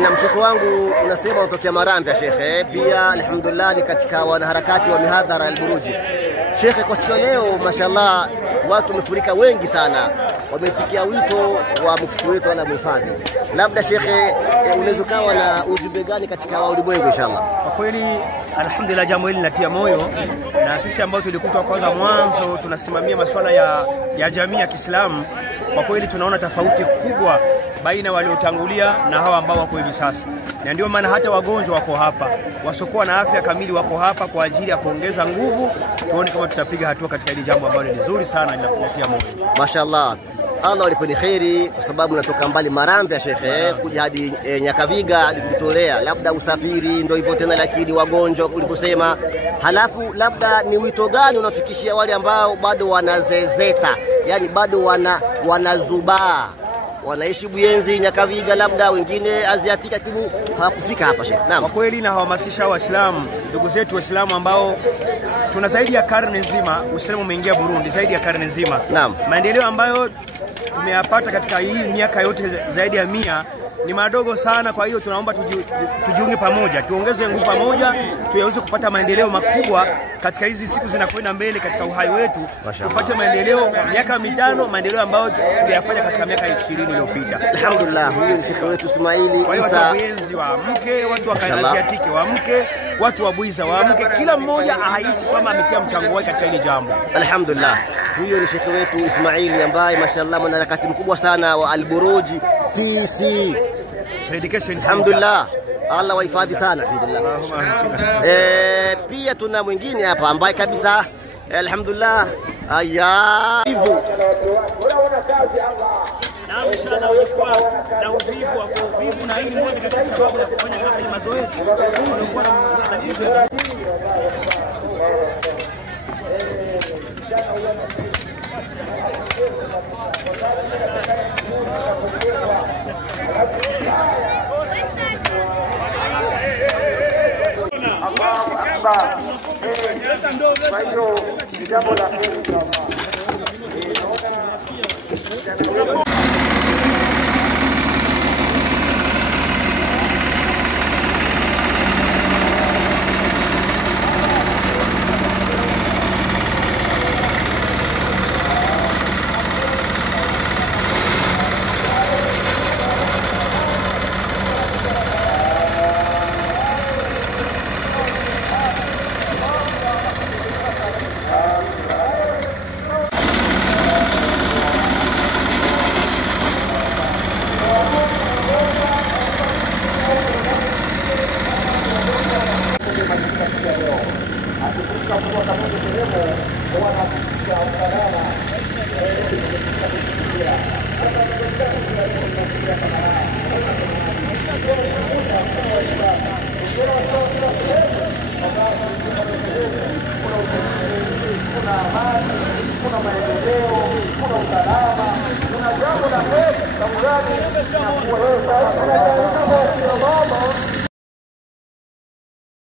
Na mshekhe wangu unasema unatokea Maramvya shekhe, pia alhamdulillah ni katika wanaharakati wa mihadhara al-Buruji. Shekhe, kwa siku leo mashallah watu wamefurika wengi sana, wametikia wito wa mufti wetu ala muhifadhi. Labda shekhe, unaweza kawa na ujumbe gani katika ulimwengu inshallah? Kwa kweli alhamdulillah jambo hili linatia moyo, na sisi ambao tulikuwa kwanza mwanzo tunasimamia masuala ya jamii ya Kiislamu, kwa kweli tunaona tofauti kubwa baina waliotangulia na hawa ambao wako hivi sasa. Na ndio maana hata wagonjwa wako hapa, wasokuwa na afya kamili wako hapa kwa ajili ya kuongeza nguvu. Tuone kama tutapiga hatua katika hili jambo ambalo ni zuri sana, linakuletea moyo. Mashallah. Allah alipeni khairi, kwa sababu natoka mbali Maramvya shekhe kuja hadi Nyakabiga hadi kutolea. Labda usafiri ndio hivyo tena, lakini wagonjwa uliposema. Halafu labda ni wito gani unafikishia wale ambao bado wanazezeta, yani bado wanazubaa, wanaishi Buyenzi, Nyakabiga, labda wengine Aziatika, lakini hawakufika hapa shekhe? Naam. Kwa kweli na hawamasisha Waislamu, ndugu zetu Waislamu ambao tuna zaidi ya karne nzima Uislamu umeingia Burundi, zaidi ya karne nzima. Naam. Maendeleo ambayo tumeyapata katika hii miaka yote zaidi ya 100 ni madogo sana. Kwa hiyo tunaomba tujiunge pamoja, tuongeze nguvu pamoja, tuweze kupata maendeleo makubwa katika hizi siku zinakwenda mbele katika uhai wetu. Tupate maendeleo kwa miaka 5, maendeleo ambayo tuliyafanya katika miaka 20 iliyopita. Alhamdulillah, huyo ni shekhe wetu Ismaili Isa. Watu wa Buyenzi waamke, watu wa Aziatiki waamke, watu wa Buiza waamke, kila mmoja ahisi kwamba ametia mchango wake katika hili jambo. Alhamdulillah, huyo ni shekhe wetu Ismaili ambaye mashallah mwanaharakati mkubwa sana wa al-Buruji PC Predication. Alhamdulillah, Allah wahifadhi sana. Alhamdulillah. Pia tuna mwingine hapa ambaye kabisa alhamdulillah hivyo na inshallah ulikuwa na uvivu wa uvivu, na hii ni moja katika sababu ya kufanya kama mazoezi ulikuwa na tatizo ya jambo la heri sana. Kuna maendeleo, kuna usalama, kuna jambo la heri, sababu